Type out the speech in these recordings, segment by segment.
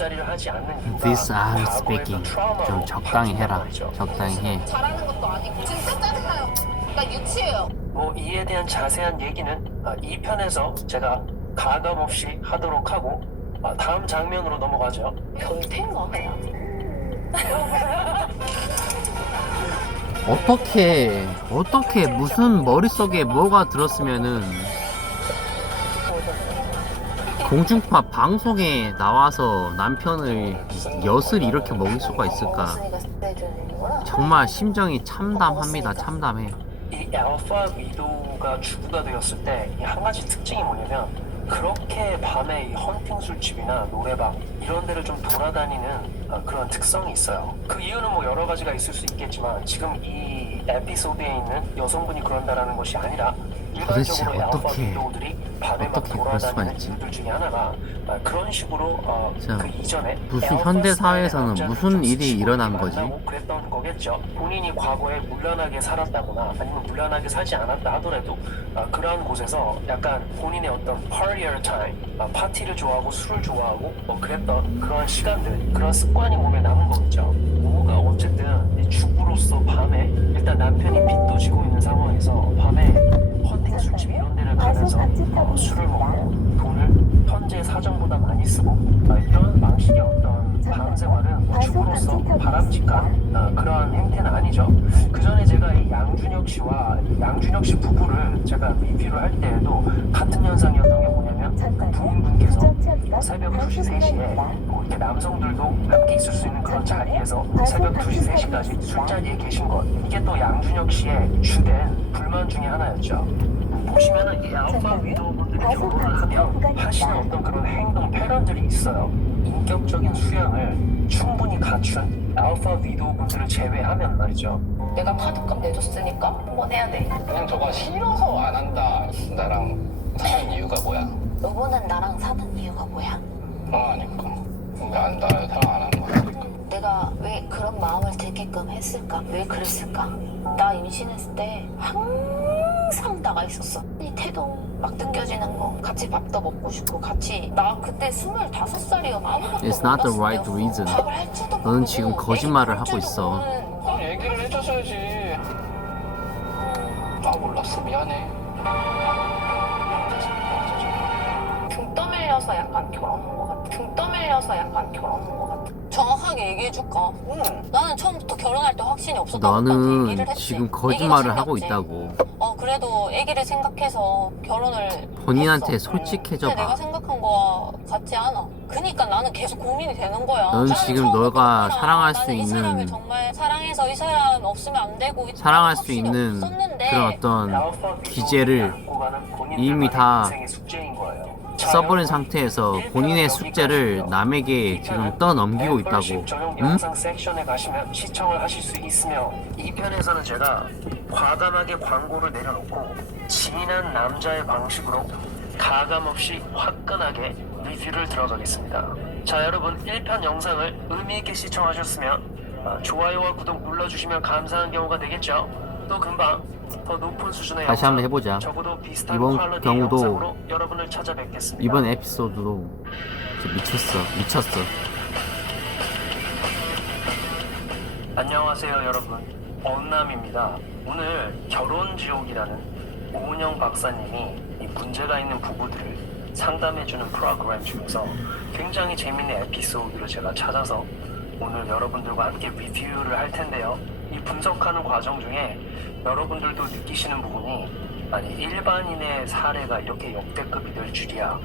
뒷자리를 하지 않는 이유가 This I'm 과거의 speaking. 그 트라우마로 좀 적당히 해라. 버틴단 말이죠. 적당히 해. 잘하는 것도 아니고 진짜 짜증나요. 나 유치해요. 뭐 이에 대한 자세한 얘기는 2편에서 제가 가감 없이 하도록 하고 다음 장면으로 넘어가죠. 변태인가 그냥. 어떻게 무슨 머릿속에 뭐가 들었으면은 공중파 방송에 나와서 남편을 엿을 이렇게 먹일 수가 있을까? 정말 심정이 참담합니다. 참담해. 이 알파 위도가 주부가 되었을 때 이 한 가지 특징이 뭐냐면 그렇게 밤에 이 헌팅 술집이나 노래방 이런 데를 좀 돌아다니는 그런 특성이 있어요. 그 이유는 뭐 여러 가지가 있을 수 있겠지만 지금 이 에피소드에 있는 여성분이 그런다라는 것이 아니라 도대체 일반적으로 알파 어떻게 위도우들이 밤에 막 그럴 수가 돌아다니는 있지? 이유들 중에 하나가 그런 식으로 자, 그 이전에 무슨 알파 현대 스타일의 사회에서는 남자를 무슨 좀 일이 스치고 일어난 이렇게 거지? 만나고 그랬던 거겠죠. 본인이 과거에 물란하게 살았다거나 아니면 물란하게 살지 않았다 하더라도 그러한 곳에서 약간 본인의 어떤 party time, 파티를 좋아하고 술을 좋아하고 뭐 그랬던 그런 시간들, 그런 습관이 몸에 남은 거겠죠. 뭐가 어쨌든 이 주부로서 밤에 일단 남편이 빚도 지고 있는 상황에서 밤에 헌팅 술집 이런 데를 가면서 술을 먹고 돈을 현재 사정보다 많이 쓰고 이런 방식의 어떤 밤 생활은 뭐 주부로서 바람직한 그런 행태는 아니죠. 그 전에 제가 이 양준혁 씨와 이 양준혁 씨 부부를 제가 리뷰를 할 때에도 같은 현상이었던 게 뭐냐면 부인분께서 새벽 2시, 3시에 이렇게 남성들도 함께 있을 수 있는 그런 자리에서 새벽 2시, 3시까지 술자리에 계신 것, 이게 또 양준혁 씨의 주된 불만 중에 하나였죠. 보시면은 이 알파 위도우분들이 결혼을 하면 하시는 어떤 그런 행동 패턴들이 있어요. 인격적인 수양을 충분히 갖춘 알파 위도우분들을 제외하면 말이죠. 내가 카드값 내줬으니까 한번 해야 돼. 그냥 저거 싫어서 안 한다. 나랑 사는 이유가 뭐야? 여보는 나랑 사는 이유가 뭐야? 사랑하니까. 난 나를 사랑 안 하는 거니까. 내가 왜 그런 마음을 들게끔 했을까? 왜 그랬을까? 나 임신했을 때 항상 나가 있었어. 이 태동 막 느껴지는 거, 같이 밥도 먹고 싶고 같이. 나 그때 25살이야. 아무것도 It's not the 몰랐어. right 내가 reason. 밥을 할 줄도 너는 모르고 지금 애기 거짓말을 볼 하고 줄도 있어. 모르는. 그럼 얘기를 해줬어야지. 나 몰랐어. 미안해. 등 떠밀려서 약간 결혼한 것 같아. 등 떠밀려서 약간 결혼한 것 같아. 정확하게 얘기해줄까? 나는 처음부터 결혼할 때 확신이 없었다고 오빠한테 너는 얘기를 했지. 지금 거짓말을 얘기가 하고 재미없지. 있다고. 그래도 애기를 생각해서 결혼을 본인한테 했어. 솔직해져 근데 내가 봐. 생각한 거와 같지 않아. 그니까 나는 계속 고민이 되는 거야. 넌 나는 지금 처음부터 너가 오빠랑 사랑할 수 나는 이 사람을 있는- 정말 사랑해서 이 사람 없으면 안 되고 사랑할 수 확신이 있는 없었는데 그런 어떤 알파 위도우들이 기제를 안고 가는 본인들만의 이미 다 인생의 숙제인 거예요. 써버린 상태에서 본인의 숙제를 남에게 지금 떠넘기고 있다고. 전용 응? 영상 섹션에 가시면 시청을 하실 수 있으며, 이 편에서는 제가 과감하게 광고를 내려놓고 진한 남자의 방식으로 가감 없이 화끈하게 리뷰를 들어가겠습니다. 자, 여러분 1편 영상을 의미 있게 시청하셨으면 좋아요와 구독 눌러주시면 감사한 경우가 되겠죠. 또 금방 더 높은 수준의 다시 영상, 한번 해보자. 적어도 비슷한 이번 퀄리티의 경우도 영상으로 여러분을 찾아뵙겠습니다. 이번 에피소드도 진짜 미쳤어. 안녕하세요 여러분, 언남입니다. 오늘 결혼지옥이라는 오은영 박사님이 이 문제가 있는 부부들을 상담해주는 프로그램 중에서 굉장히 재밌는 에피소드를 제가 찾아서 오늘 여러분들과 함께 리뷰를 할 텐데요. 이 분석하는 과정 중에 여러분들도 느끼시는 부분이, 아니 일반인의 사례가 이렇게 역대급이 될 줄이야,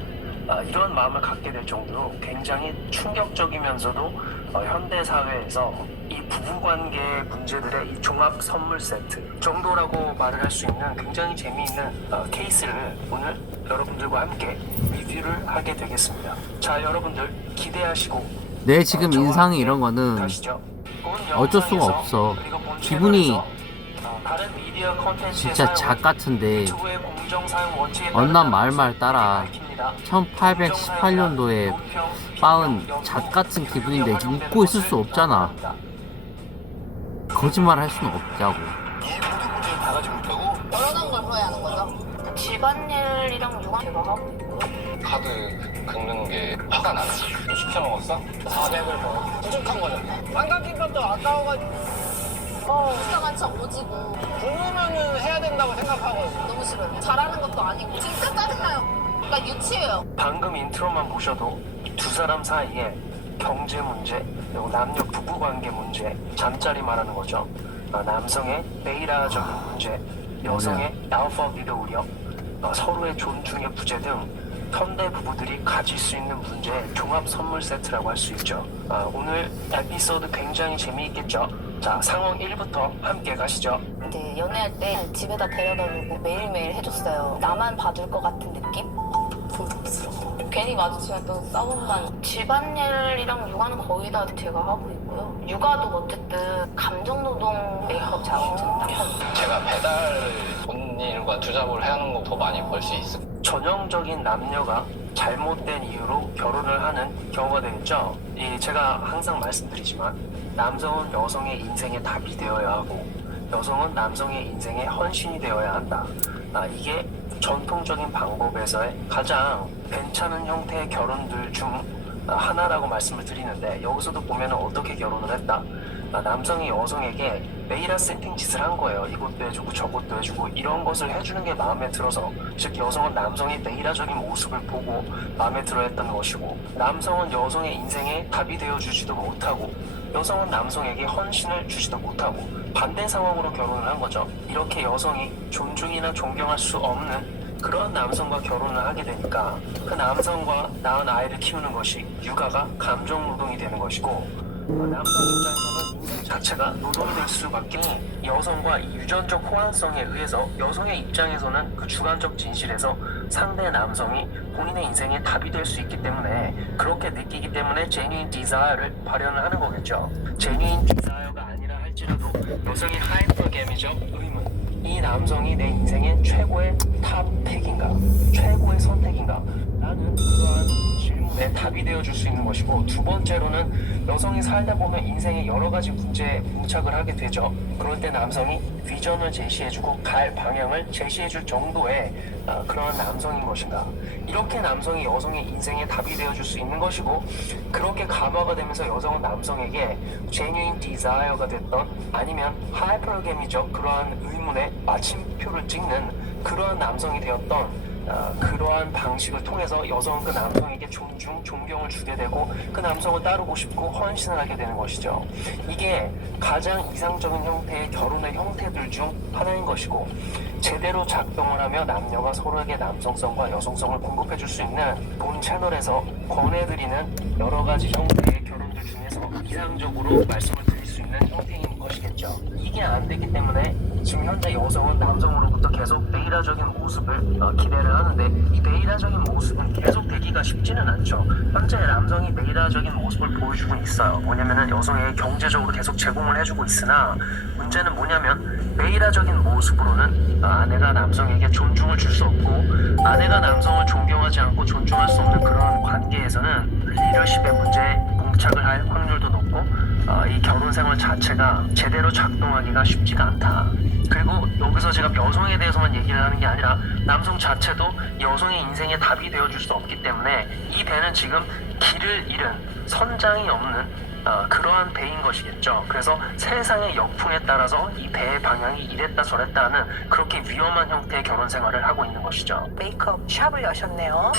이런 마음을 갖게 될 정도로 굉장히 충격적이면서도 현대 사회에서 이 부부관계 문제들의 이 종합 선물 세트 정도라고 말을 할 수 있는 굉장히 재미있는 케이스를 오늘 여러분들과 함께 리뷰를 하게 되겠습니다. 자, 여러분들 기대하시고 내 지금 저와 인상이 함께 이런 거는 가시죠. 어쩔 수가 영상에서 없어. 그리고 본 기분이 채널에서, 다른 미디어 콘텐츠의 진짜 사용을 작 같은데 유튜브의 공정 사용 원칙에 언남 따르지 말말 따라 밝힙니다. 1818년도에 빠은 작 같은 기분인데 웃고 있을 수 없잖아. 거짓말 할 수는 없다고. 이 모든 문제를 다 가지고 있다고? 결혼한 걸 후회하는 거죠. 집안일이랑 육아 제가 하고 있고. 카드 긁는 게 화가 나는 거야. 또 시켜 먹었어? 400을 먹어. 부족한 거잖아. 삼각김밥도 아까워가지고 불쌍한 척 오지고 굶으면은 해야 된다고 생각하거든. 너무 싫어요. 잘하는 것도 아니고 진짜 짜증나요. 그러니까 유치해요. 방금 인트로만 보셔도 두 사람 사이에 경제 문제, 그리고 남녀 부부 관계 문제, 잠자리 말하는 거죠. 남성의 베이라적인 문제, 여성의 알파 리더 우려, 서로의 존중의 부재 등 현대 부부들이 가질 수 있는 문제의 종합 선물 세트라고 할 수 있죠. 오늘 에피소드 굉장히 재미있겠죠. 자, 상황 1부터 함께 가시죠. 근데 연애할 때 집에다 데려다주고 매일매일 해줬어요. 나만 봐줄 것 같은 느낌? 부담스러워. 괜히 마주치면 또 싸움만. 집안일이랑 육아는 거의 다 제가 하고 있고요. 육아도 어쨌든 감정노동 메이크업 작업처럼 딱 하고. 제가 배달 본일과 투잡을 하는 거 더 많이 벌 수 있어. 전형적인 남녀가 잘못된 이유로 결혼을 하는 경우가 되겠죠. 제가 항상 말씀드리지만 남성은 여성의 인생의 답이 되어야 하고 여성은 남성의 인생의 헌신이 되어야 한다. 이게 전통적인 방법에서의 가장 괜찮은 형태의 결혼들 중 하나라고 말씀을 드리는데, 여기서도 보면 어떻게 결혼을 했다. 남성이 여성에게 메이라 세팅 짓을 한 거예요. 이것도 해주고 저것도 해주고 이런 것을 해주는 게 마음에 들어서, 즉 여성은 남성의 메이라적인 모습을 보고 마음에 들어 했던 것이고, 남성은 여성의 인생에 답이 되어주지도 못하고 여성은 남성에게 헌신을 주지도 못하고 반대 상황으로 결혼을 한 거죠. 이렇게 여성이 존중이나 존경할 수 없는 그런 남성과 결혼을 하게 되니까 그 남성과 낳은 아이를 키우는 것이 육아가 감정 노동이 되는 것이고, 남성 입장에서는 인생 자체가 노동될 수밖에, 여성과 이 유전적 호환성에 의해서 여성의 입장에서는 그 주관적 진실에서 상대 남성이 본인의 인생의 답이 될 수 있기 때문에, 그렇게 느끼기 때문에 genuine desire를 발현을 하는 거겠죠. genuine desire가 아니라 할지라도 여성이 하이퍼게미적 의문, 이 남성이 내 인생의 최고의 탑택인가, 최고의 선택인가, 라는 그러한 질문에 답이 되어줄 수 있는 것이고, 두 번째로는 여성이 살다 보면 인생의 여러 가지 문제에 봉착을 하게 되죠. 그럴 때 남성이 비전을 제시해주고 갈 방향을 제시해줄 정도의 그런 남성인 것인가, 이렇게 남성이 여성의 인생에 답이 되어줄 수 있는 것이고, 그렇게 감화가 되면서 여성은 남성에게 genuine desire가 됐던, 아니면 하이퍼게미적 그러한 의문에 마침표를 찍는 그러한 남성이 되었던, 그러한 방식을 통해서 여성은 그 남성에게 존경을 주게 되고 그 남성을 따르고 싶고 헌신을 하게 되는 것이죠. 이게 가장 이상적인 형태의 결혼의 형태들 중 하나인 것이고, 제대로 작동을 하며 남녀가 서로에게 남성성과 여성성을 공급해 줄 수 있는 본 채널에서 권해드리는 여러 가지 형태의 결혼들 중에서 이상적으로 말씀을 드릴 수 있는 형태인 것이겠죠. 이게 안 되기 때문에 지금 현재 여성은 남성으로부터 계속 메이라적인 모습을 기대를 하는데, 이 메이라적인 모습은 계속 되기가 쉽지는 않죠. 현재 남성이 메이라적인 모습을 보여주고 있어요. 뭐냐면은 여성에게 경제적으로 계속 제공을 해주고 있으나, 문제는 뭐냐면 메이라적인 모습으로는 아내가 남성에게 존중을 줄 수 없고, 아내가 남성을 존경하지 않고 존중할 수 없는 그런 관계에서는 리더십의 문제에 봉착을 할 확률도 높고, 이 결혼 생활 자체가 제대로 작동하기가 쉽지가 않다. 그리고 여기서 제가 여성에 대해서만 얘기를 하는 게 아니라 남성 자체도 여성의 인생에 답이 되어줄 수 없기 때문에 이 배는 지금 길을 잃은, 선장이 없는 그러한 배인 것이겠죠. 그래서 세상의 역풍에 따라서 이 배의 방향이 이랬다 저랬다 하는 그렇게 위험한 형태의 결혼 생활을 하고 있는 것이죠. 메이크업 샵을 여셨네요.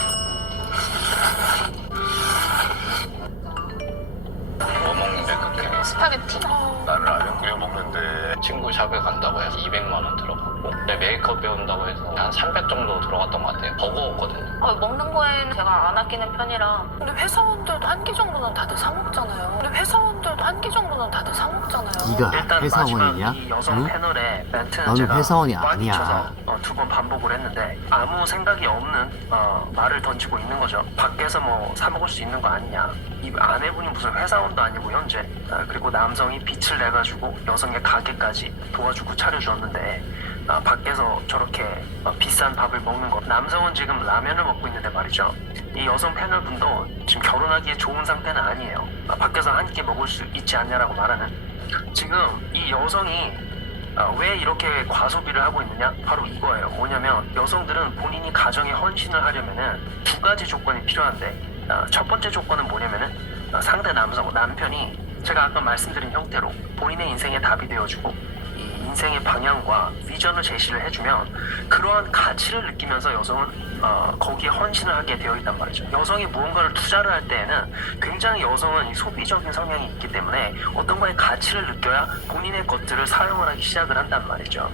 뭐 먹는데 그렇게 스파게티. 나는 라면 끓여 먹는데 친구 샵에 간다고 해서 200만 원 들어갔고, 내 메이크업 배운다고 해서 한 300 정도 들어갔던 것 같아요. 버거웠거든요. 먹는 거에는 제가 안 아끼는 편이라. 근데 회사원들도 한 끼 정도는 다들 사 먹잖아요. 네가 일단 회사원이냐? 마지막 이 여성 응? 패널의 멘트는 너는 제가 회사원이 꽉 아니야. 묻혀서 두 번 반복을 했는데 아무 생각이 없는 말을 던지고 있는 거죠. 밖에서 뭐 사 먹을 수 있는 거 아니냐. 이 아내분이 무슨 회사원도 아니고 현재, 그리고 남성이 빚을 내가지고 여성의 가게까지 도와주고 차려주었는데 밖에서 저렇게 비싼 밥을 먹는 거, 남성은 지금 라면을 먹고 있는데 말이죠. 이 여성 패널분도 지금 결혼하기에 좋은 상태는 아니에요. 밖에서 한 끼 먹을 수 있지 않냐라고 말하는, 지금 이 여성이 왜 이렇게 과소비를 하고 있느냐? 바로 이거예요. 뭐냐면 여성들은 본인이 가정에 헌신을 하려면은 두 가지 조건이 필요한데 첫 번째 조건은 뭐냐면은 상대 남편이 제가 아까 말씀드린 형태로 본인의 인생의 답이 되어주고 이 인생의 방향과 비전을 제시를 해주면 그러한 가치를 느끼면서 여성은 거기에 헌신을 하게 되어 있단 말이죠. 여성이 무언가를 투자를 할 때에는 굉장히 여성은 이 소비적인 성향이 있기 때문에 어떤 거에 가치를 느껴야 본인의 것들을 사용을 하기 시작을 한단 말이죠.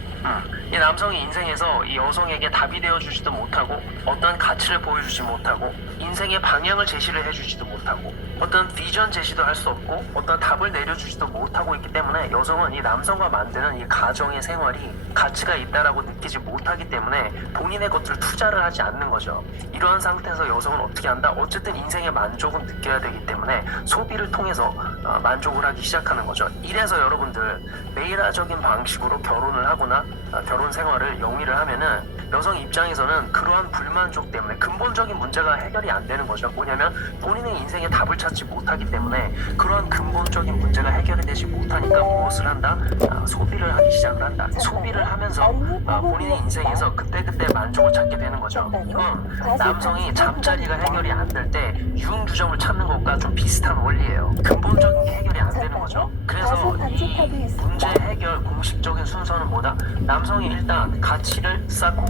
이 남성이 인생에서 이 여성에게 답이 되어주지도 못하고 어떤 가치를 보여주지 못하고 인생의 방향을 제시를 해주지도 못하고 어떤 비전 제시도 할 수 없고 어떤 답을 내려주지도 못하고 있기 때문에 여성은 이 남성과 만드는 이 가정의 생활이 가치가 있다라고 느끼지 못하기 때문에 본인의 것들을 투자를 하지 않는 거죠. 이러한 상태에서 여성은 어떻게 한다? 어쨌든 인생의 만족은 느껴야 되기 때문에 소비를 통해서 만족을 하기 시작하는 거죠. 이래서 여러분들 메이라적인 방식으로 결혼을 하거나 결혼 생활을 영위를 하면은 여성 입장에서는 그러한 불만족 때문에 근본적인 문제가 해결이 안 되는 거죠. 뭐냐면 본인의 인생의 답을 찾지 못하기 때문에 그러한 근본적인 문제가 해결이 되지 못하니까 무엇을 한다? 소비를 하기 시작을 한다. 소비를 하면서 본인의 인생에서 그때그때 만족을 찾게 되는 거죠. 이건 남성이 잠자리가 해결이 안 될 때 유흥주점을 찾는 것과 좀 비슷한 원리예요. 근본적인 게 해결이 안 되는 거죠. 그래서 이 문제 해결 공식적인 순서는 뭐다? 남성이 일단 가치를 쌓고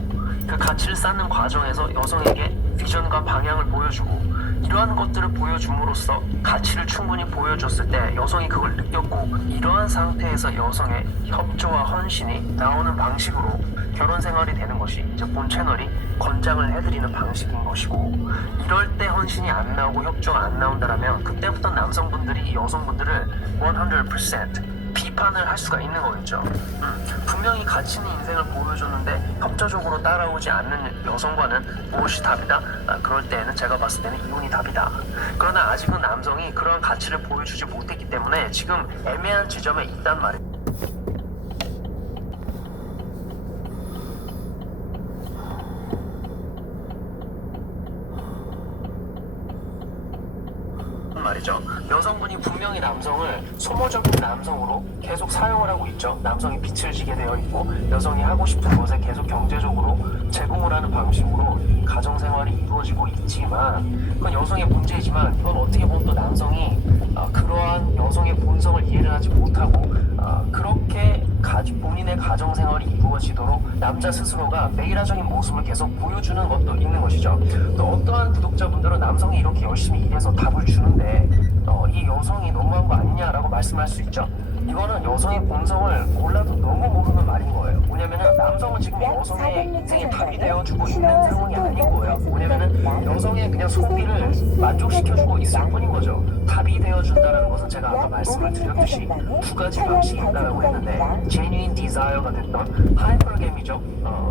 그 가치를 쌓는 과정에서 여성에게 비전과 방향을 보여주고 이러한 것들을 보여줌으로써 가치를 충분히 보여줬을 때 여성이 그걸 느꼈고 이러한 상태에서 여성의 협조와 헌신이 나오는 방식으로 결혼 생활이 되는 것이 이제 본 채널이 권장을 해드리는 방식인 것이고 이럴 때 헌신이 안 나오고 협조가 안 나온다면 그때부터 남성분들이 이 여성분들을 100% 비판을 할 수가 있는 거겠죠. 분명히 가치 있는 인생을 보여줬는데 협조적으로 따라오지 않는 여성과는 무엇이 답이다? 그럴 때에는 제가 봤을 때는 이혼이 답이다. 그러나 아직은 남성이 그런 가치를 보여주지 못했기 때문에 지금 애매한 지점에 있단 말이에요. 말이죠. 여성분이 분명히 남성을 소모적인 남성으로 계속 사용을 하고 있죠. 남성이 빛을 지게 되어 있고 여성이 하고 싶은 것에 계속 경제적으로 제공을 하는 방식으로 이 가정생활이 이루어지고 있지만 그건 여성의 문제이지만 이건 어떻게 보면 또 남성이 그러한 여성의 본성을 이해를 하지 못하고 그렇게 본인의 가정생활이 이루어지도록 남자 스스로가 메이라적인 모습을 계속 보여주는 것도 있는 것이죠. 또 어떠한 구독자분들은 남성이 이렇게 열심히 일해서 답을 주는데 이 여성이 너무한 거 아니냐라고 말씀할 수 있죠. 이거는 여성의 본성을 몰라도 너무 모르는 말인 거예요. 뭐냐면은 남성은 지금 여성의 인생에 답이 되어주고 있는 상황이 아닌 거예요. 뭐냐면은 여성의 그냥 소비를 만족시켜주고 있을 뿐인 거죠. 답이 되어준다는 것은 제가 아까 말씀을 드렸듯이 두 가지 방식이 있다고 했는데 genuine desire가 됐던 hypergam이죠.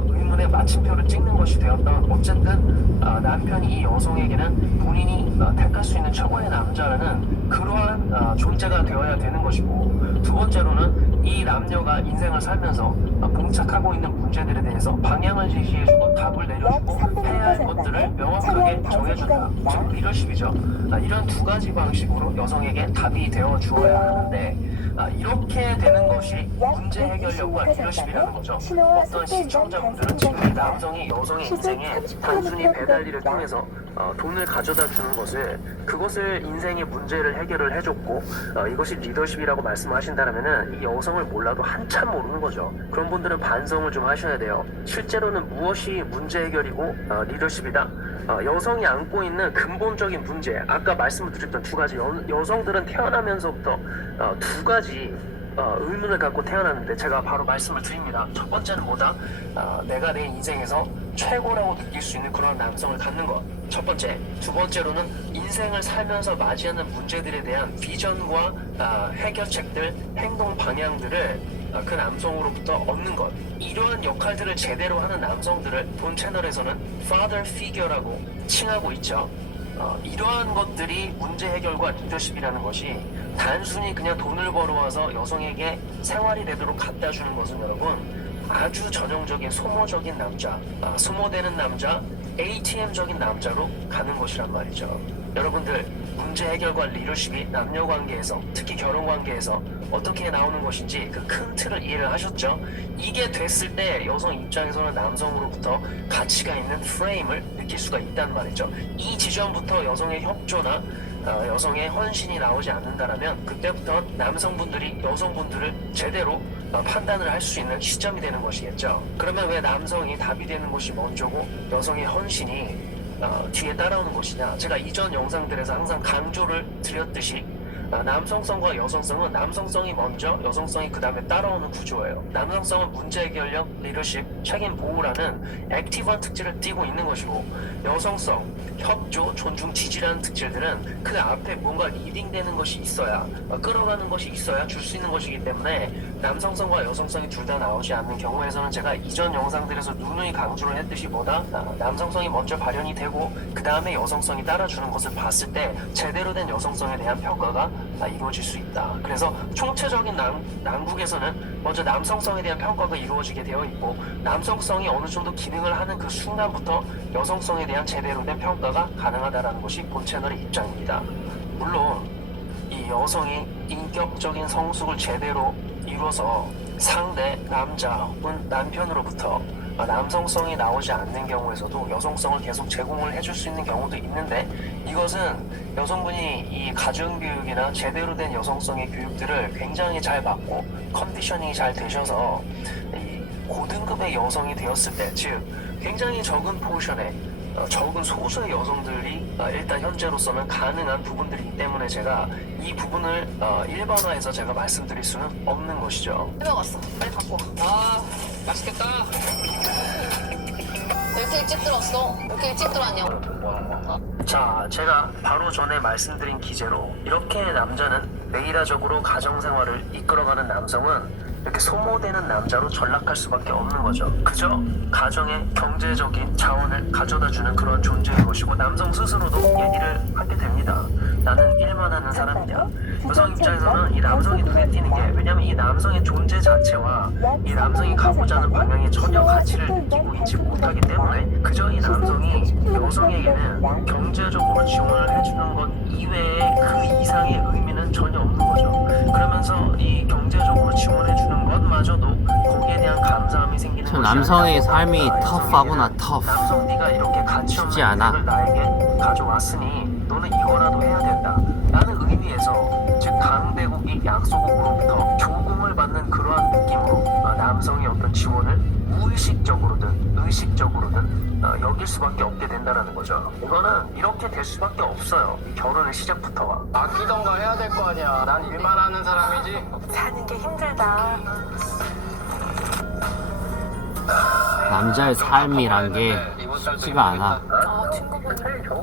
의문의 마침표를 찍는 것이 되었던 어쨌든 남편이 이 여성에게는 본인이 택할 수 있는 최고의 남자라는 그러한 존재가 되어야 되는 것이고 두 번째로는 이 남녀가 인생을 살면서 봉착하고 있는 문제들에 대해서 방향을 제시해주고 답을 내려주고 해야 할 것들을 명확하게 정해준다. 즉 리더십이죠. 이런 두 가지 방식으로 여성에게 답이 되어 주어야 하는데 이렇게 되는 것이 문제 해결력과 리더십이라는 거죠. 어떤 시청자분들은 지금 이 남성이 여성의 인생에 단순히 배달일을 통해서 돈을 가져다 주는 그것을 인생의 문제를 해결을 해줬고 이것이 리더십이라고 말씀하신다면은 이 여성을 몰라도 한참 모르는 거죠. 그런 분들은 반성을 좀 하셔야 돼요. 실제로는 무엇이 문제 해결이고 리더십이다? 여성이 안고 있는 근본적인 문제, 아까 말씀을 드렸던 두 가지 여성들은 태어나면서부터 두 가지 의문을 갖고 태어났는데 제가 바로 말씀을 드립니다. 첫 번째는 뭐다? 내가 내 인생에서 최고라고 느낄 수 있는 그런 남성을 갖는 것. 첫 번째. 두 번째로는 인생을 살면서 맞이하는 문제들에 대한 비전과 해결책들, 행동 방향들을 그 남성으로부터 얻는 것. 이러한 역할들을 제대로 하는 남성들을 본 채널에서는 father figure라고 칭하고 있죠. 이러한 것들이 문제 해결과 리더십이라는 것이 단순히 그냥 돈을 벌어와서 여성에게 생활이 되도록 갖다 주는 것은 여러분 아주 전형적인 소모적인 남자, 소모되는 남자, ATM적인 남자로 가는 것이란 말이죠. 여러분들 문제 해결과 리더십이 남녀 관계에서, 특히 결혼 관계에서 어떻게 나오는 것인지 그 큰 틀을 이해를 하셨죠? 이게 됐을 때 여성 입장에서는 남성으로부터 가치가 있는 프레임을 느낄 수가 있단 말이죠. 이 지점부터 여성의 협조나 여성의 헌신이 나오지 않는다라면 그때부터 남성분들이 여성분들을 제대로 판단을 할 수 있는 시점이 되는 것이겠죠. 그러면 왜 남성이 답이 되는 것이 먼저고 여성의 헌신이 뒤에 따라오는 것이냐? 제가 이전 영상들에서 항상 강조를 드렸듯이 남성성과 여성성은 남성성이 먼저, 여성성이 그 다음에 따라오는 구조예요. 남성성은 문제 해결력, 리더십, 책임 보호라는 액티브한 특질을 띠고 있는 것이고, 여성성, 협조, 존중, 지지라는 특질들은 그 앞에 뭔가 리딩되는 것이 있어야, 끌어가는 것이 있어야 줄 수 있는 것이기 때문에 남성성과 여성성이 둘 다 나오지 않는 경우에서는 제가 이전 영상들에서 누누이 강조를 했듯이 보다 남성성이 먼저 발현이 되고 그 다음에 여성성이 따라주는 것을 봤을 때 제대로 된 여성성에 대한 평가가 이루어질 수 있다. 그래서 총체적인 남국에서는 먼저 남성성에 대한 평가가 이루어지게 되어 있고, 남성성이 어느 정도 기능을 하는 그 순간부터 여성성에 대한 제대로 된 평가가 가능하다는 것이 본 채널의 입장입니다. 물론 이 여성이 인격적인 성숙을 제대로 이루어서 상대 남자 혹은 남편으로부터 남성성이 나오지 않는 경우에서도 여성성을 계속 제공을 해줄 수 있는 경우도 있는데, 이것은 여성분이 이 가정교육이나 제대로 된 여성성의 교육들을 굉장히 잘 받고 컨디셔닝이 잘 되셔서 이 고등급의 여성이 되었을 때, 즉 굉장히 적은 포션의 적은 소수의 여성들이 일단 현재로서는 가능한 부분들이기 때문에 제가 이 부분을 일반화해서 제가 말씀드릴 수는 없는 것이죠. 해먹었어. 빨리 갖고 와. 맛있겠다. 왜 이렇게 일찍 들었어? 왜 이렇게 일찍 들어왔냐고. 자, 제가 바로 전에 말씀드린 기재로 이렇게 남자는 메이라적으로 가정생활을 이끌어가는 남성은 이렇게 소모되는 남자로 전락할 수밖에 없는 거죠. 그저 가정의 경제적인 자원을 가져다주는 그런 존재인 것이고, 남성 스스로도 얘기를 하게 됩니다. 나는 일만 하는 사람이다. 여성 입장에서는 이 남성이 눈에 띄는 게, 왜냐면 이 남성의 존재 자체와 이 남성이 가고자 하는 방향에 전혀 가치를 느끼고 있지 못하기 때문에 그저 이 남성이 여성에게는 경제적으로 지원을 해주는 것 이외에 그 이상의 의미는 전혀 없는 거죠. 그러면서 이 경제적으로 지원해주는 것마저도 거기에 대한 감사함이 생기는 저 것이 남성의 아니라 삶이 터프하구나, 남성에게는 터프. 남성 네가 이렇게 가치 쉽지 없는 않아. 것을 나에게 가져왔으니 너는 이거라도 해야 된다 라는 의미에서, 즉 강대국이 약소국으로부터 조공을 받는 그러한 느낌으로 남성의 어떤 지원을 무의식적으로든 의식적으로든 여길 수밖에 없게 된다는 거죠. 이거는 이렇게 될 수밖에 없어요. 이 결혼의 시작부터가. 아끼던가 해야 될 거 아니야. 난 일만 하는 사람이지. 사는 게 힘들다. 남자의 삶이란 게 쉽지가 않아. 아, 친구분.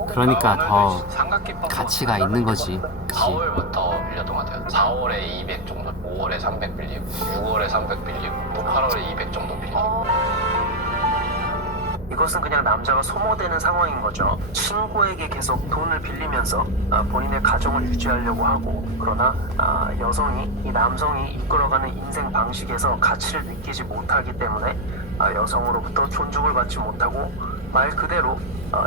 그러니까 더 삼각김밥 가치가 있는 거지. 그치? 4월부터 빌렸던 것 같아요. 4월에 200 정도, 5월에 300 빌리고, 6월에 300 빌리고, 또 8월에 200 정도 빌리고. 이것은 그냥 남자가 소모되는 상황인 거죠. 친구에게 계속 돈을 빌리면서 본인의 가정을 유지하려고 하고, 그러나 여성이 이 남성이 이끌어가는 인생 방식에서 가치를 느끼지 못하기 때문에 여성으로부터 존중을 받지 못하고, 말 그대로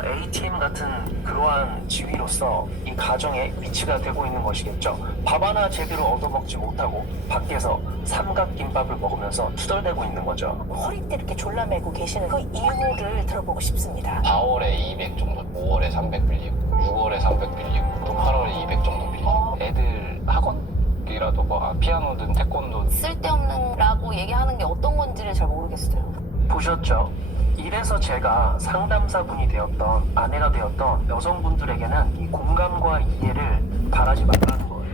ATM 같은 그러한 지위로서 이 가정의 위치가 되고 있는 것이겠죠. 밥 하나 제대로 얻어먹지 못하고 밖에서 삼각김밥을 먹으면서 투덜대고 있는 거죠. 허리띠 이렇게 졸라매고 계시는 그 이유를 들어보고 싶습니다. 4월에 200 정도, 5월에 300 빌리고, 6월에 300 빌리고, 또 8월에 200 정도 빌리고. 애들 학원이라도 뭐 피아노든 태권도. 쓸데없는 라고 얘기하는 게 어떤 건지를 잘 모르겠어요. 보셨죠? 이래서 제가 상담사분이 되었던, 아내가 되었던 여성분들에게는 이 공감과 이해를 바라지 말라는 거예요.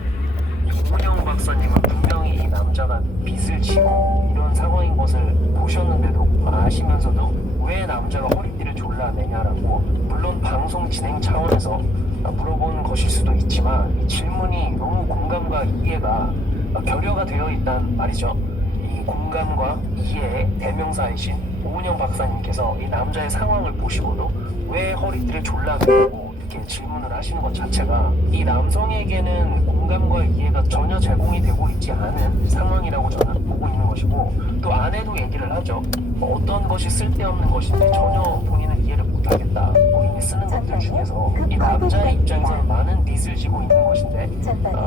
이 오은영 박사님은 분명히 이 남자가 빚을 지고 이런 상황인 것을 보셨는데도 아시면서도 왜 남자가 허리띠를 졸라매냐라고, 물론 방송 진행 차원에서 물어보는 것일 수도 있지만 이 질문이 너무 공감과 이해가 결여가 되어 있단 말이죠. 이 공감과 이해의 대명사이신 오은영 박사님께서 이 남자의 상황을 보시고도 왜 허리띠를 졸라매고 이렇게 질문을 하시는 것 자체가 이 남성에게는 공감과 이해가 전혀 제공이 되고 있지 않은 상황이라고 저는 보고 있는 것이고, 또 아내도 얘기를 하죠. 어떤 것이 쓸데없는 것인지 전혀 본인은 이해를 못하겠다. 본인이 여성이 쓰는 것들 중에서 이 남자의 입장에서는 많은 빚을 지고 있는 것인데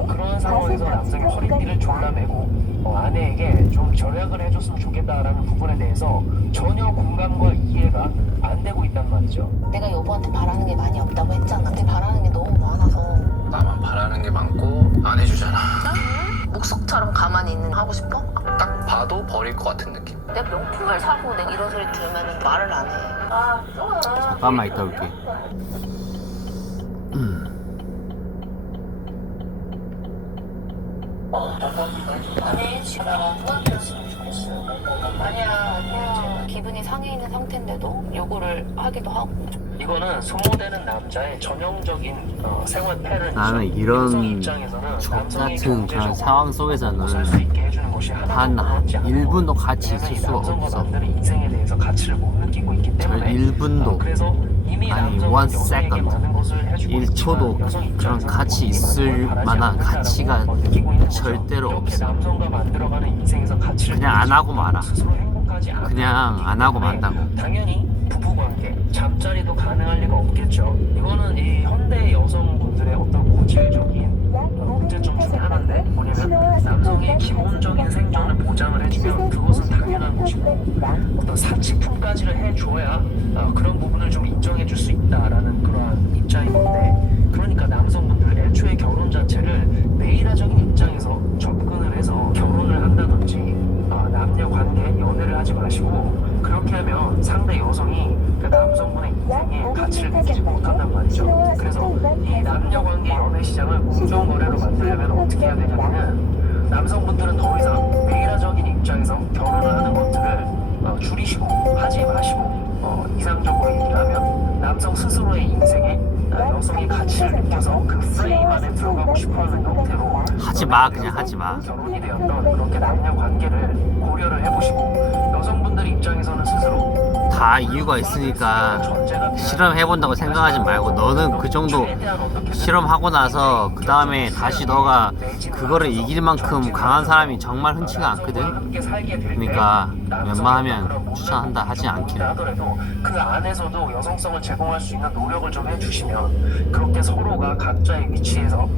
그런 상황에서 남성이 허리띠를 졸라매고 아내에게 좀 절약을 해줬으면 좋겠다라는 부분에 대해서 전혀 공감과 이해가 안 되고 있단 말이죠. 내가 여보한테 바라는 게 많이 없다고 했잖아. 근데 바라는 게 너무 많아서 나만 바라는 게 많고 안 해주잖아. 묵속처럼 가만히 있는 하고 싶어? 딱 봐도 버릴 것 같은 느낌. 내가 명품을 사고 내가 이런 소리 들으면 말을 안 해. 잠깐만 이따 올게. 아니 지금 나 도와줬으면 좋겠어. 아니야. 기분이 상해 있는 상태인데도 요구를 하기도 하고. 이거는 소모되는 남자의 전형적인 생활 패턴이죠. 나는 이런 여성 입장에서는 족 남성이 같은 그런 경제적으로 상황 속에서는 살수 있게 해주는 것이 한 하나도 어렵지 않고 1분도 같이 왜냐면 있을 이 수가 남성과 없어. 남들의 인생에 대해서 가치를 못 느끼고 있기 절 때문에 1분도 그래서 이미 아니, 남성은 one 여성에게 second, 많은 것을 해주고 1초도 있지만 여성 그런 입장에서는 가치 본인이 있을 많이 바라지 만한 않는다라고 가치가 느끼고 있는 거죠. 절대로 이렇게 없어. 남성과 만들어가는 인생에서 가치를 그냥 안 하고 말아. 스스로 행복하지 않다는 그냥 느끼기 안 하고 때문에 만다고. 당연히 부부관계, 잠자리도 가능할 리가 없겠죠. 이거는 이 현대 여성분들의 어떤 고질적인 문제점 중에 하나인데 뭐냐면 남성의 기본적인 생존을 보장을 해주면 그것은 당연한 것이고 어떤 사치품까지를 해줘야 그런 부분을 좀 인정해줄 수 있다라는 그러한 입장인 건데 그러니까 남성분들 애초에 결혼 자체를 메이라적인 입장에서 접근을 해서 결혼을 한다든지 남녀 관계 연애를 하지 마시고 그렇게 하면 상대 여성이 그 남성분의 인생에 가치를 느끼지 못한단 말이죠. 그래서 이 남녀 관계 연애 시장을 공정거래로 만들려면 어떻게 해야 되냐면은 남성분들은 더 이상 메이라적인 입장에서 결혼을 하는 것들을 줄이시고 하지 마시고 이상적으로 얘기를 하면 남성 스스로의 인생에 여성의 가치를 느껴서 그 프레임 안에 들어가고 싶어하는 형태로 하지 마, 그냥 하지 마. 결혼이 되었던 그렇게 남녀 관계를 고려를 해보시고 여성분들 입장에서는 스스로 다 이유가 있으니까 실험해본다고 생각하지 말고 너는 그 정도 실험하고 나서 그 다음에 다시 너가 그거를 이길 만큼 강한 사람이 정말 흔치가 않거든. 그러니까 웬만하면 추천한다 하지 않기를. 하더라도 그 안에서도 여성성을 제공할 수 있는 노력을 좀 해주시면 그렇게 서로가 각자의 위치에서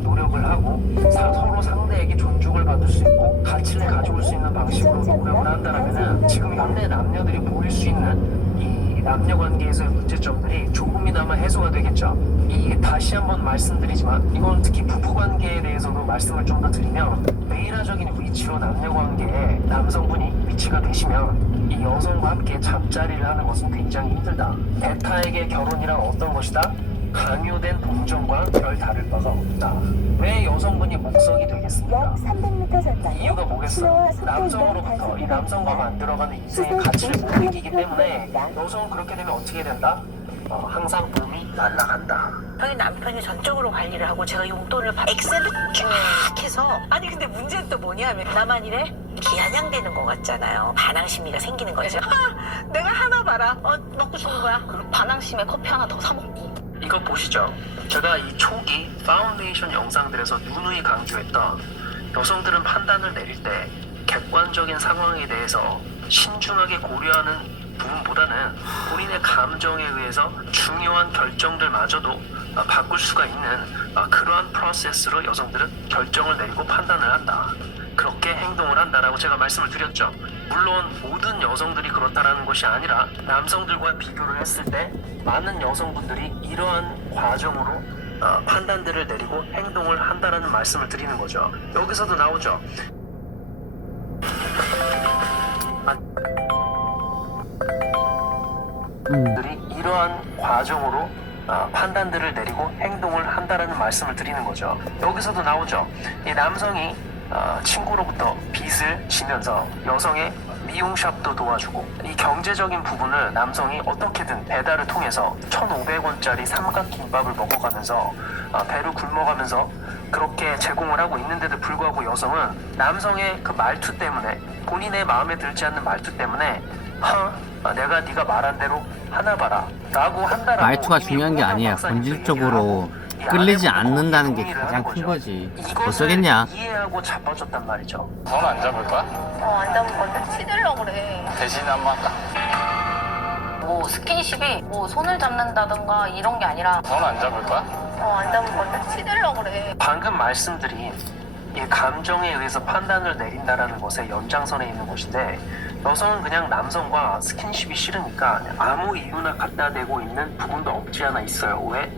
노력을 하고 서로 상대에게 존중을 받을 수 있고 가치를 가져올 수 있는 방식으로 노력을 한다면은 지금 현대 남녀들이 보일 수 있는 이 남녀 관계에서의 문제점들이 조금이나마 해소가 되겠죠. 이 다시 한번 말씀드리지만 이건 특히 부부 관계에 대해서도 말씀을 좀 더 드리면 메이라적인 위치로 남녀 관계에 남성분이 위치가 되시면 이 여성과 함께 잠자리를 하는 것은 굉장히 힘들다. 베타에게 결혼이란 어떤 것이다? 강요된 동정과 별 다를 바가 없다. 왜 여성분이 목석이 되겠습니까? 300m 전방에 이유가 뭐겠어요? 남성으로부터 이 남성과 만들어가는 인생의 가치를 못 느끼기 때문에 여성은 그렇게 되면 어떻게 된다? 항상 몸이 날아간다. 저희 남편이 전적으로 관리를 하고 제가 용돈을 엑셀을 쭉 해서 아니 근데 문제는 또 뭐냐면 나만 이래? 기한양되는 것 같잖아요. 반항심리가 생기는 거죠. 내가 하나 봐라. 먹고 죽는 거야. 그리고 반항심에 커피 하나 더 사 먹고. 이거 보시죠. 제가 이 초기 파운데이션 영상들에서 누누이 강조했던 여성들은 판단을 내릴 때 객관적인 상황에 대해서 신중하게 고려하는 부분보다는 본인의 감정에 의해서 중요한 결정들마저도 바꿀 수가 있는 그러한 프로세스로 여성들은 결정을 내리고 판단을 한다. 그렇게 행동을 한다라고 제가 말씀을 드렸죠. 물론 모든 여성들이 그렇다라는 것이 아니라 남성들과 비교를 했을 때 많은 여성분들이 이러한 과정으로 판단들을 내리고 행동을 한다라는 말씀을 드리는 거죠. 여기서도 나오죠. 들이 이러한 과정으로 판단들을 내리고 행동을 한다라는 말씀을 드리는 거죠. 여기서도 나오죠. 이 남성이 친구로부터 빚을 지면서 여성의 미용샵도 도와주고 이 경제적인 부분을 남성이 어떻게든 배달을 통해서 1,500원짜리 삼각김밥을 먹어가면서 배를 굶어가면서 그렇게 제공을 하고 있는데도 불구하고 여성은 남성의 그 말투 때문에 본인의 마음에 들지 않는 말투 때문에 내가 네가 말한 대로 하나 봐라 라고 한다라고 말투가 이미 중요한 게 아니야. 박사님도 본질적으로 얘기를 하고 끌리지 이 않는다는 게 안에 가장 보고 큰 거지. 이것을 어쩌겠냐? 이해하고 자빠졌단 말이죠. 넌 안 잡을 거야? 안 잡을 건데 치대려고 그래. 대신 한번 할까? 뭐 스킨십이 뭐 손을 잡는다던가 이런 게 아니라 넌 안 잡을 거야? 안 잡을 건데 치대려고 그래. 방금 말씀드린 이 감정에 의해서 판단을 내린다라는 것의 연장선에 있는 것인데, 여성은 그냥 남성과 스킨십이 싫으니까 아무 이유나 갖다 대고 있는 부분도 없지 않아 있어요. 왜?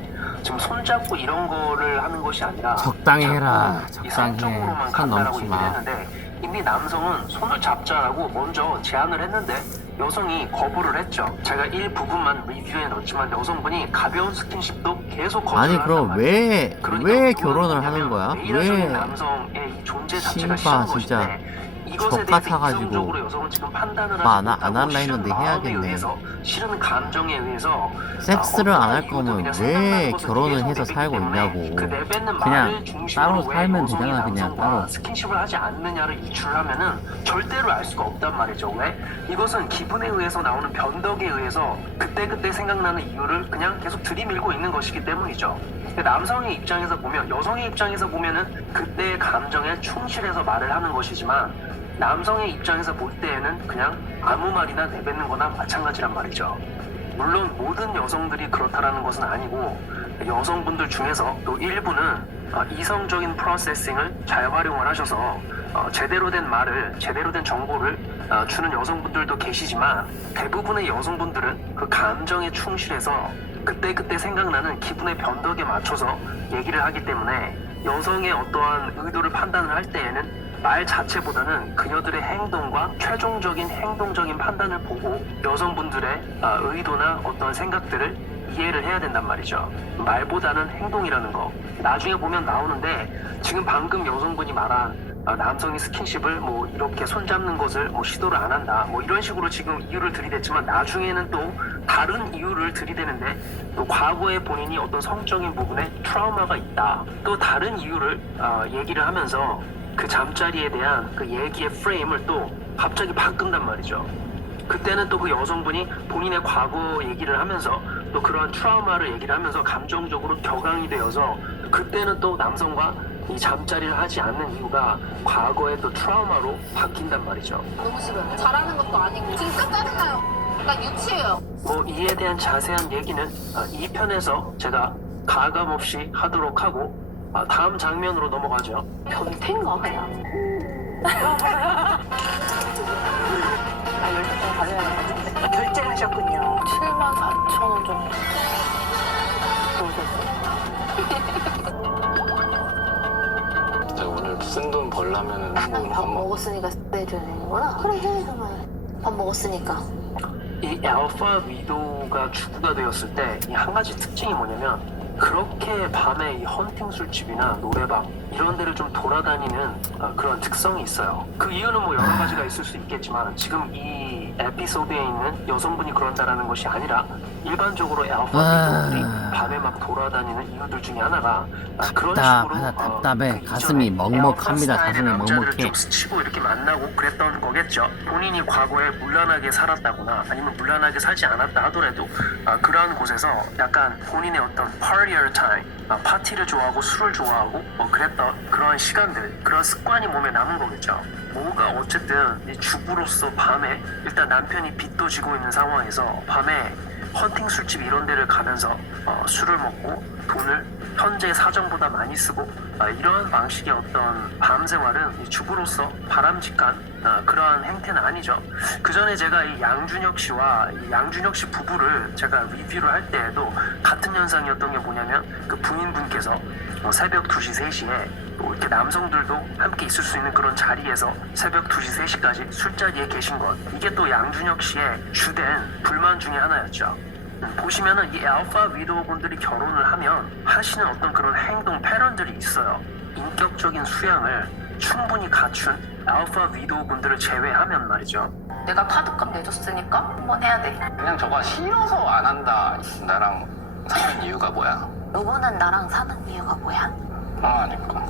지금 손잡고 이런 거를 하는 것이 아니라 적당히 해라. 자꾸 이 적당히 해. 성적으로만 선 간다라고 넘지 얘기를 마. 했는데, 이미 남성은 손을 잡자라고 먼저 제안을 했는데 여성이 거부를 했죠. 제가 일부분만 리뷰에 넣었지만 여성분이 가벼운 스킨십도 계속 거절을 아니 한단 그럼 말이에요. 왜 그러니까 결혼을 뭐냐면 하는 거야? 매일하는 왜 남성의 이 존재 자체가 씨발, 싫은 진짜 것인데, 이것에 적 대해서 같아가지고 이성적으로 여성은 지금 판단을 뭐 하지 안 못하고 할라 싫은 했는데 마음에 해야겠네. 의해서, 싫은 감정에 의해서 섹스를 안 할 어떤 이유도 거면 그냥 왜 생각나는 것을 결혼을 계속 해서 내뱉기 살고 때문에 있냐고. 그 내뱉는 그냥 말을 중심으로 따로 왜 살면 여성이 되잖아, 그냥 남성과 따로. 스킨십을 하지 않느냐를 이출하면은 절대로 알 수가 없단 말이죠. 왜? 이것은 기분에 의해서 나오는 변덕에 의해서 그때그때 생각나는 이유를 그냥 계속 들이밀고 있는 것이기 때문이죠. 근데 남성의 입장에서 보면, 여성의 입장에서 보면은 그때의 감정에 충실해서 말을 하는 것이지만, 남성의 입장에서 볼 때에는 그냥 아무 말이나 내뱉는 거나 마찬가지란 말이죠. 물론 모든 여성들이 그렇다라는 것은 아니고, 여성분들 중에서 또 일부는 이성적인 프로세싱을 잘 활용을 하셔서 제대로 된 말을, 제대로 된 정보를 주는 여성분들도 계시지만, 대부분의 여성분들은 그 감정에 충실해서 그때그때 생각나는 기분의 변덕에 맞춰서 얘기를 하기 때문에 여성의 어떠한 의도를 판단을 할 때에는 말 자체보다는 그녀들의 행동과 최종적인 행동적인 판단을 보고 여성분들의 의도나 어떤 생각들을 이해를 해야 된단 말이죠. 말보다는 행동이라는 거. 나중에 보면 나오는데, 지금 방금 여성분이 말한 남성이 스킨십을 뭐 이렇게 손잡는 것을 뭐 시도를 안 한다, 뭐 이런 식으로 지금 이유를 들이댔지만, 나중에는 또 다른 이유를 들이대는데, 또 과거에 본인이 어떤 성적인 부분에 트라우마가 있다, 또 다른 이유를 얘기를 하면서 그 잠자리에 대한 그 얘기의 프레임을 또 갑자기 바꾼단 말이죠. 그때는 또 그 여성분이 본인의 과거 얘기를 하면서 또 그러한 트라우마를 얘기를 하면서 감정적으로 격앙이 되어서, 그때는 또 남성과 이 잠자리를 하지 않는 이유가 과거의 또 트라우마로 바뀐단 말이죠. 너무 싫어요. 잘하는 것도 아니고 진짜 짜증나요. 그러니까 유치해요. 뭐 이에 대한 자세한 얘기는 2편에서 제가 가감 없이 하도록 하고, 다음 장면으로 넘어가죠. 변태인가 그냥. 12번 가져야 되는데 결제를 하셨군요. 74,000원 정도. 내가 오늘 쓴 돈 벌려면은 밥 한번 먹었으니까 내줘야 되는구나. 그래 해 그러면. 밥 먹었으니까. 이 알파 위도가 주부가 되었을 때 이 한 가지 특징이 뭐냐면, 그렇게 밤에 이 헌팅 술집이나 노래방 이런 데를 좀 돌아다니는 그런 특성이 있어요. 그 이유는 뭐 여러 가지가 있을 수 있겠지만, 지금 이 에피소드에 있는 여성분이 그런다라는 것이 아니라 일반적으로 알파 위도들이 밤에 막 돌아다니는 이유들 중에 하나가 그런 식으로 답답해. 그 가슴이 이전에 먹먹합니다. 알파 스타일의 가슴이 남자들을 먹먹해. 좀 스치고 이렇게 만나고 그랬던 거겠죠. 본인이 과거에 문란하게 살았다거나 아니면 문란하게 살지 않았다 하더라도 그러한 곳에서 약간 본인의 어떤 party time, 파티를 좋아하고 술을 좋아하고 뭐 그랬던 그런 시간들, 그런 습관이 몸에 남은 거겠죠. 뭐가 어쨌든 이 주부로서 밤에 일단 남편이 빚도 지고 있는 상황에서 밤에 헌팅 술집 이런 데를 가면서 술을 먹고 돈을 현재 사정보다 많이 쓰고 이러한 방식의 어떤 밤 생활은 이 주부로서 바람직한 그러한 행태는 아니죠. 그 전에 제가 이 양준혁 씨와 이 양준혁 씨 부부를 제가 리뷰를 할 때에도 같은 현상이었던 게 뭐냐면, 그 부인분께서 새벽 2시, 3시에 또 이렇게 남성들도 함께 있을 수 있는 그런 자리에서 새벽 2시, 3시까지 술자리에 계신 것, 이게 또 양준혁 씨의 주된 불만 중에 하나였죠. 보시면은 이 알파 위도우분들이 결혼을 하면 하시는 어떤 그런 행동 패턴들이 있어요. 인격적인 수양을 충분히 갖춘 알파 위도우분들을 제외하면 말이죠. 내가 카드값 내줬으니까 한번 해야 돼. 그냥 저거 싫어서 안 한다. 나랑 사는 이유가 뭐야? 여보는 나랑 사는 이유가 뭐야? 사랑하니까.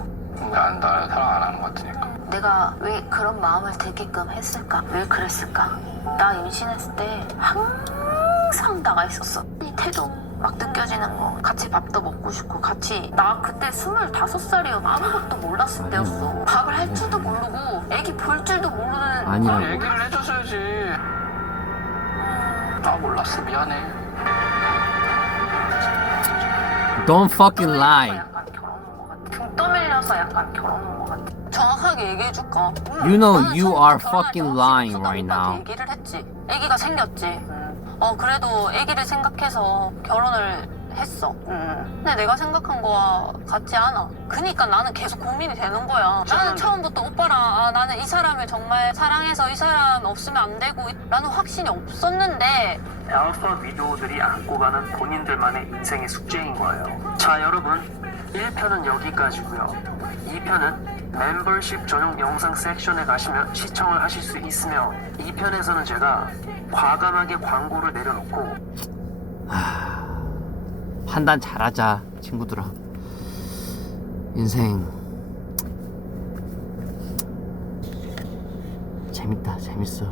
난 나를 사랑 안 하는 것 같으니까. 내가 왜 그런 마음을 들게끔 했을까? 왜 그랬을까? 나 임신했을 때 항상 나가 있었어. 이 태도 막 느껴지는 거. 같이 밥도 먹고 싶고 같이. 나 그때 25살이었어. 아무것도 몰랐을 때였어. 밥을 할 줄도 모르고 애기 볼 줄도 모르는. 아니라고. 얘기를 해줬어야지. 아 몰랐어 미안해. Don't fucking lie. 약간 결혼 온것 같아. 등 떠밀려서 약간 결혼 온것 같아. 정확하게 얘기해줄까? You know 나는 you 처음부터 are 결혼할 fucking 때 lying 확신이 right 없었다고 now. 얘기를 했지. 아기가 생겼지. 그래도 아기를 생각해서 결혼을 했어. 근데 내가 생각한 거와 같지 않아. 그니까 나는 계속 고민이 되는 거야. 나는 처음부터 오빠랑 나는 이 사람을 정말 사랑해서 이 사람 없으면 안 되고 라는 확신이 없었는데 알파 위도우들이 안고 가는 본인들만의 인생의 숙제인 거예요. 자 여러분 1편은 여기까지고요. 2편은 멤버십 전용 영상 섹션에 가시면 시청을 하실 수 있으며 2편에서는 제가 과감하게 광고를 내려놓고 판단 잘하자 친구들아. 인생 재밌다 재밌어.